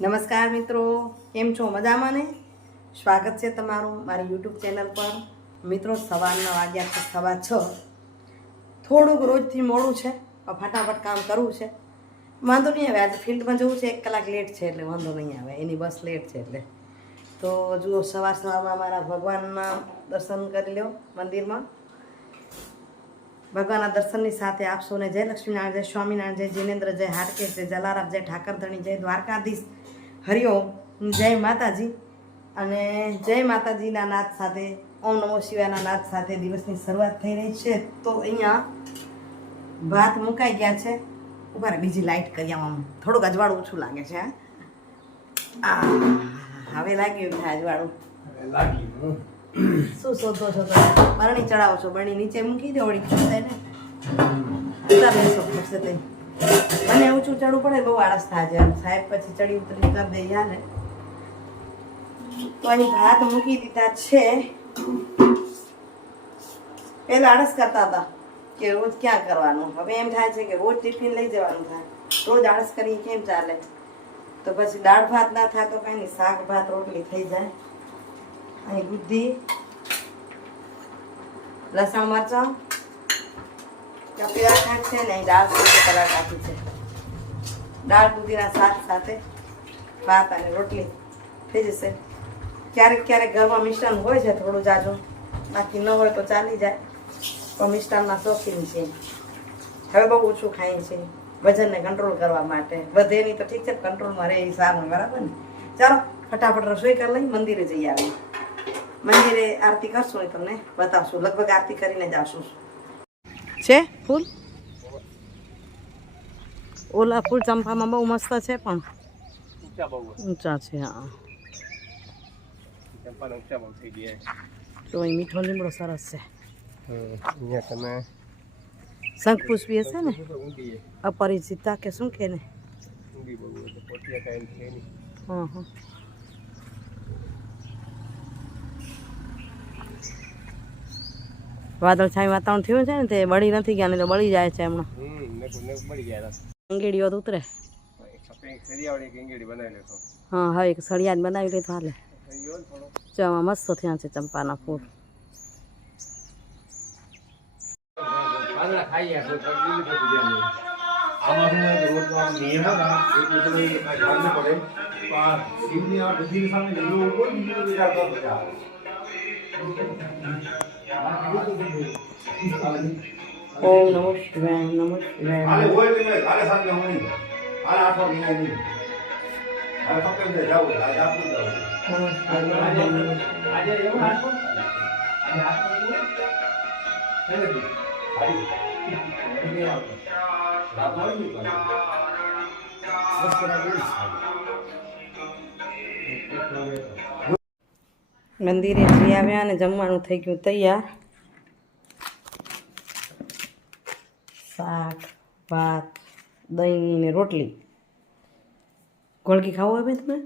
નમસ્કાર મિત્રો, કેમ છો? મજામાં ને? સ્વાગત છે તમારું મારી યુટ્યુબ ચેનલ પર. મિત્રો, સવારના વાગ્યા છે સવા છ. થોડુંક રોજથી મોડું છે ફટાફટ કામ કરવું છે. વાંધો નહીં આવે, આજે ફિલ્ડમાં જવું છે, એક કલાક લેટ છે એટલે વાંધો નહીં આવે, એની બસ લેટ છે એટલે. તો જુઓ, સવાર સવારમાં મારા ભગવાનના દર્શન કરી લ્યો મંદિરમાં. ભગવાનના દર્શનની સાથે આપ સૌને જય લક્ષ્મીનારાયણ, જય સ્વામિનારાયણ, જય જિનેન્દ્ર, જય હાટકેશ જય જલારામ, જય ઠાકરધણી, જય દ્વારકાધીશ. હરિઓમ જય માતાજી. અને જય માતાજીના નાદ સાથે ઓમ નમો શિવાયના નાદ સાથે દિવસની શરૂઆત થઈ રહી છે. તો અહીંયા ભાત મુકાઈ ગયા છે. ઊભા બીજી લાઈટ કરી આમ થોડુંક અજવાળું ઓછું લાગે છે આ હવે લાગ્યું અજવાળું. શું શોધો છો તમે? બરણી ચડાવો છો બરણી નીચે મૂકી દો વળી ને. ઉતાર લેશો ખસે તે. મને ઊંચું ચડવું પડે બહુ આળસ થાય છે. સાહેબ, પછી ચડી ઉતરી કરી દે ને. તો અહીં ભાત મૂકી દીધા છે. પહેલા આળસ કરતા હતા કે રોજ ક્યાં કરવાનું? હવે એમ થાય છે કે રોજ ટિફિન લઈ જવાનું થાય. રોજ આળસ કરી કેમ ચાલે? તો પછી દાળ ભાત ના થાય તો કઈ નહીં, શાક ભાત રોટલી થઈ જાય. અહીં બુદ્ધિ લસણ મરચાં કપીરા શાક છે ને દાળ સાથે કલર નાખી છે. દાળ દૂધીના સાથ સાથે, ભાત અને રોટલી થઈ જશે. ક્યારેક ક્યારેક ઘરમાં મિષ્ટાન હોય છે થોડું જાજુ. બાકી ન હોય તો ચાલી જાય. પણ મિષ્ટાનના શોખીન છે હવે બહુ ઓછું ખાઈએ છીએ. વજનને કંટ્રોલ કરવા માટે. વધે નહીં તો ઠીક છે કંટ્રોલમાં રહે એ સારું, બરાબર ને? ચાલો, ફટાફટ રસોઈ કરી લઈ, મંદિરે જઈ આવી મંદિરે આરતી કરશું, એ તમને બતાવશું. લગભગ આરતી કરીને જ આવશું. છે? ફૂલ? ઓલા ફૂલ ચંપામાં બહુ મસ્ત છે પણ. ઊંચા છે હા. તો અહીં મીઠો લીમડો સરસ છે. શંખપુષ્પી હશે ને? અપરિચિતા કે શું કે ને? હા હા. વાદળછાયું વાતાવરણ થયું છે ને તે બળી નથી ગયા ને તો બળી જાય છે હમણાં. તો ઉતરે. હા હવે એક સળિયા જ બનાવી લે તો હાલે. આમાં મસ્ત થયા છે ચંપાના ફૂલ. શિવની આ સામે ને. ઓમ નમો શિવાય નમો શિવાય આલે હોય કે નહીં, આલે સામે હોય નહીં. હાલે આઠ વાગે નહીં. આલે ફક્ત એમ જાવ આજે આપણું જાવ. આજે એવું હાથમાં? આજે હાથમાં Thank છે મંદિરે જઈ આવ્યા અને જમવાનું થઈ ગયું તૈયાર. શાક ભાત દહીં ને રોટલી. ગોળકી ખાવું હોય તમે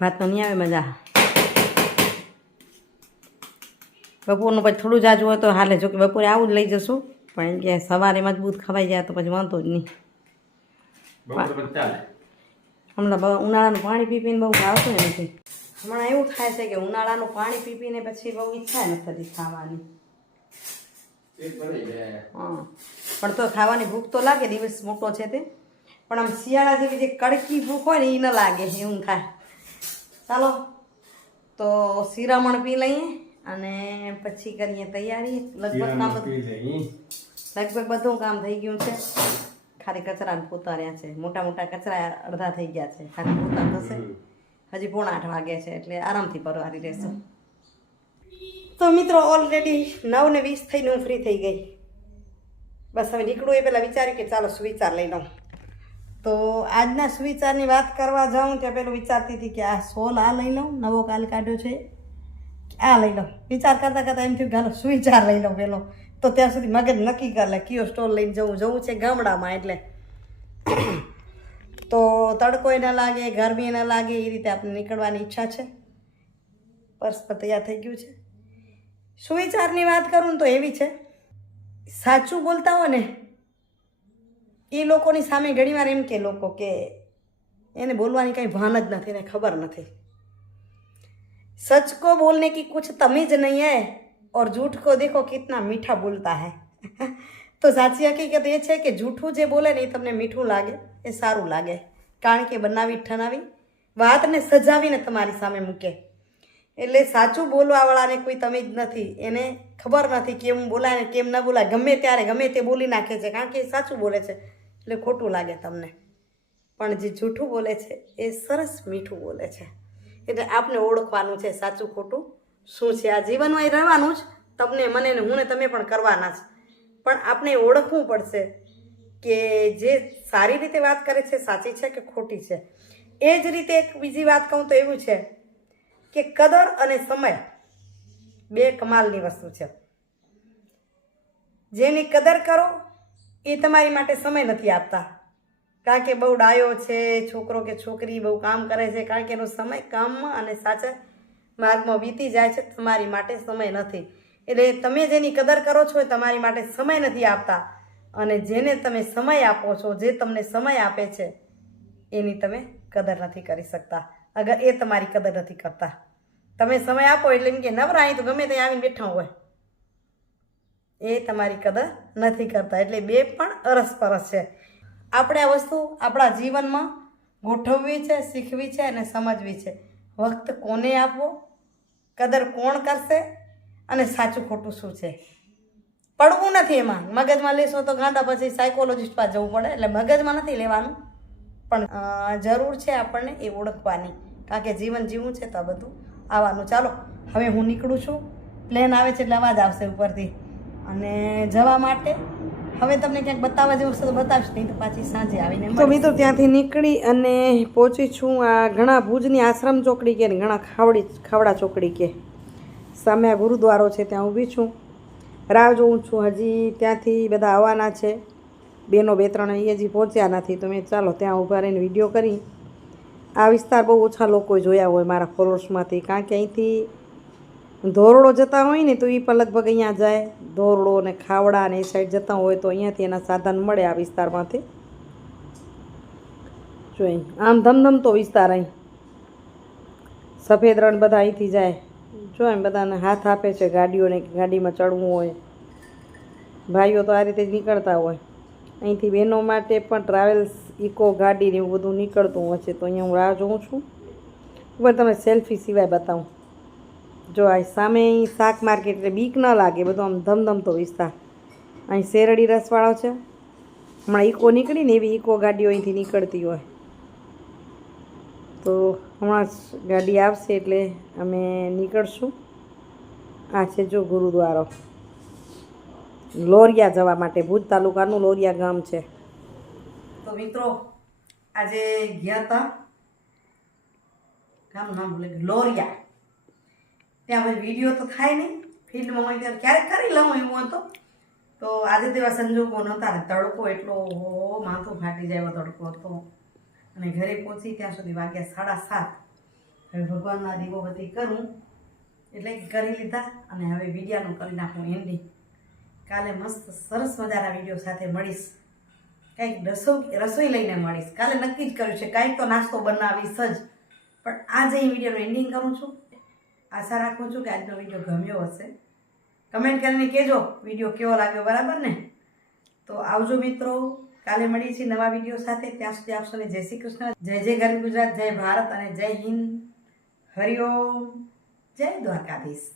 ભાતમાં નહીં આવે મજા. બપોરનું પછી થોડું જાજુ હોય તો હાલે. જો કે બપોરે આવું જ લઈ જશું. પણ એમ કે સવારે મજબૂત ખવાઈ જાય તો પછી વાંધો જ નહીં. હમણાં ઉનાળાનું પાણી પી પીને બહુ ભાવતું નથી હમણાં એવું થાય છે કે ઉનાળાનું પાણી પી પીને પછી બહુ ઈચ્છા નથી થતી ખાવાની. હા. પણ તો ખાવાની ભૂખ તો લાગે દિવસ મોટો છે તે. પણ આમ શિયાળા જેવી જે કડકી ભૂખ હોય ને એ ન લાગે એવું થાય. ચાલો તો શિરામણ પી લઈએ અને પછી કરીએ તૈયારી. લગભગ કામ બધું લગભગ બધું કામ થઈ ગયું છે. ખાલી કચરા પોતા રહ્યા છે. મોટા મોટા કચરા અડધા થઈ ગયા છે. ખાલી પોતા થશે. હજી પોણા આઠ વાગે છે એટલે આરામથી પરવારી રહેશું તો મિત્રો ઓલરેડી નવ ને વીસ થઈને હું ફ્રી થઈ ગઈ. બસ હવે નીકળું એ પહેલાં વિચાર્યું કે ચાલો સુવિચાર લઈ લઉં. તો આજના સુવિચારની વાત કરવા જાઉં ત્યાં પેલું વિચારતી હતી કે આ સોલ આ લઈ લઉં નવો કાલ કાઢ્યો છે. આ લઈ લઉં. વિચાર કરતાં કરતાં એમ થયું કે હાલો સુવિચાર લઈ લઉં પેલો. તો ત્યાં સુધી મગજ નક્કી કરી લે કયો સ્ટોલ લઈને જવું? જવું છે ગામડામાં એટલે. તો તડકોય ન લાગે, ગરમી ન લાગે, એ રીતે આપણે નીકળવાની ઈચ્છા છે. પર્સ પર તૈયાર થઈ ગયું છે. સુવિચારની વાત કરું ને તો એવી છે. સાચું બોલતા હો ને, એ લોકોની સામે ઘણીવાર એમ કે લોકો કે એને બોલવાની કંઈ ભાન જ નથી ને ખબર નથી. સચ કો બોલને કી કુછ તમીજ નહીં હે, ઓર જૂઠ કો દેખો કિતના મીઠા બોલતા હૈ. તો સાચી હકીકત એ છે કે જૂઠું જે બોલે ને એ તમને મીઠું લાગે, એ સારું લાગે. કારણ કે બનાવી, ઠનાવી, વાતને સજાવીને તમારી સામે મૂકે. એટલે સાચું બોલવાવાળાને કોઈ તમીજ નથી. એને ખબર નથી કેમ બોલાય ને કેમ ન બોલાય. ગમે ત્યારે, ગમે તે બોલી નાખે છે. કારણ કે એ સાચું બોલે છે. એટલે ખોટું લાગે તમને. પણ જે જૂઠું બોલે છે, એ સરસ મીઠું બોલે છે. એટલે આપને ઓળખવાનું છે સાચું ખોટું શું છે? આ જીવનમાં એ રહેવાનું જ. તમને, મને ને હું ને તમે પણ કરવાના જ. પણ આપણે ઓળખવું પડશે કે જે સારી રીતે વાત કરે છે, સાચી છે કે ખોટી છે. એ જ રીતે એક બીજી વાત કહું તો એવું છે કે કદર અને સમય બે કમાલની વસ્તુ છે. જેની કદર કરો, એ તમારી માટે સમય નથી આપતા. કારણ કે બહુ ડાયો છે, છોકરો કે છોકરી બહુ કામ કરે છે, કારણ કે એનો સમય કામમાં અને સાચા માર્ગમાં વીતી જાય છે, તમારી માટે સમય નથી. એટલે તમે જેની કદર કરો છો એ તમારી માટે સમય નથી આપતા. અને જેને તમે સમય આપો છો, જે તમને સમય આપે છે, એની તમે કદર નથી કરી શકતા. અગર એ તમારી કદર નથી કરતા. તમે સમય આપો એટલે એમ કે, નવરા, અહીં તો ગમે ત્યાં આવીને બેઠા હોય. એ તમારી કદર નથી કરતા. એટલે બે પણ અરસપરસ છે. આપણે આ વસ્તુ આપણા જીવનમાં ગોઠવવી છે, શીખવી છે અને સમજવી છે. વખત કોને આપવો? કદર કોણ કરશે? અને સાચું ખોટું શું છે? પડવું નથી એમાં. મગજમાં લેશો તો ગાંડા પછી સાયકોલોજીસ્ટ પાસે જવું પડે. એટલે મગજમાં નથી લેવાનું. પણ જરૂર છે આપણને એ ઓળખવાની. કારણ કે જીવન જીવવું છે તો આ બધું આવવાનું. ચાલો હવે હું નીકળું છું. પ્લેન આવે છે એટલે અવાજ આવશે ઉપરથી. અને જવા માટે હવે તમને ક્યાંક બતાવવા જેવું હશે તો બતાવીશ. નહીં તો પાછી સાંજે આવીને તો મિત્રો ત્યાંથી નીકળી અને પહોંચી છું આ ઘણા ભુજની આશ્રમ ચોકડી કે ઘણા ખાવડી ખાવડા ચોકડી કે. સામે આ ગુરુદ્વારો છે, ત્યાં ઊભી છું. રાહ જોઉં છું. હજી ત્યાંથી બધા આવવાના છે. બેનો બે ત્રણ અહીંયા હજી પહોંચ્યા નથી. તો મેં ચાલો ત્યાં ઊભા રહીને વીડિયો કરી. આ વિસ્તાર બહુ ઓછા લોકોએ જોયા હોય મારા ફોલોઅર્સમાંથી. કારણ કે અહીંથી ધોરડો જતા હોય ને તો એ પણ લગભગ અહીંયા જાય. ધોરડો ને ખાવડા ને એ સાઈડ જતા હોય તો અહીંયાથી એના સાધન મળે આ વિસ્તારમાંથી. જો અહીં. આમ ધમધમતો વિસ્તાર અહીં. સફેદ રણ બધા અહીંથી જાય. જો એમ બધાને હાથ આપે છે ગાડીઓને ગાડીમાં ચડવું હોય. ભાઈઓ તો આ રીતે જ નીકળતા હોય. અહીંથી બહેનો માટે પણ ટ્રાવેલ્સ ઇકો ગાડી ને એવું બધું નીકળતું હોય છે. તો અહીંયા હું રાહ જોઉં છું. ઉપર તમને સેલ્ફી સિવાય બતાવું. જો આ સામે અહીં શાક માર્કેટ એટલે બીક ન લાગે, બધું આમ ધમધમતો વિસ્તાર. અહીં શેરડી રસવાળો છે. હમણાં ઇકો નીકળી ને એવી ઇકો ગાડીઓ અહીંથી નીકળતી હોય. તો હમણાં ગાડી આવશે એટલે અમે નીકળશું. આ છે જો ગુરુદ્વારો. લોરિયા જવા માટે ભુજ તાલુકાનું લોરિયા ગામ છે. તો મિત્રો, આજે ગયા હતા. ગામ નામ ભૂલે લોરિયા. ત્યાં હવે વીડિયો તો થાય નહીં. ફિલ્ડમાં હોય ત્યારે ક્યારેક કરી લઉં એવું હતો તો. આજે તેવા સંજોગો નહોતા તડકો એટલો માથું ફાટી જાય એવો તડકો હતો. અને ઘરે પહોંચી ત્યાં સુધી વાગ્યા સાડા સાત. હવે ભગવાનના દીવોબત્તી કરું, એટલે કરી લીધા અને હવે વિડીયાનું કરી નાખું એન્ડિંગ કાલે મસ્ત સરસ મજાના વીડિયો સાથે મળીશ. કંઈક રસોઈ રસોઈ લઈને મળીશ. કાલે નક્કી જ કર્યું છે કાંઈક તો નાસ્તો બનાવીશ જ. પણ આજે એ વિડીયોનું એન્ડિંગ કરું છું. આશા રાખું છું કે આજનો વીડિયો ગમ્યો હશે. કમેન્ટ કરીને કહેજો, વીડિયો કેવો લાગ્યો, બરાબર ને? તો આવજો મિત્રો. કાલે મળીએ છીએ નવા વીડિયો સાથે. ત્યાં સુધી આપશો ને જય શ્રી કૃષ્ણ, જય જય ગરીબ ગુજરાત, જય ભારત અને જય હિન્દ. હરિઓમ જય દ્વારકાધીશ.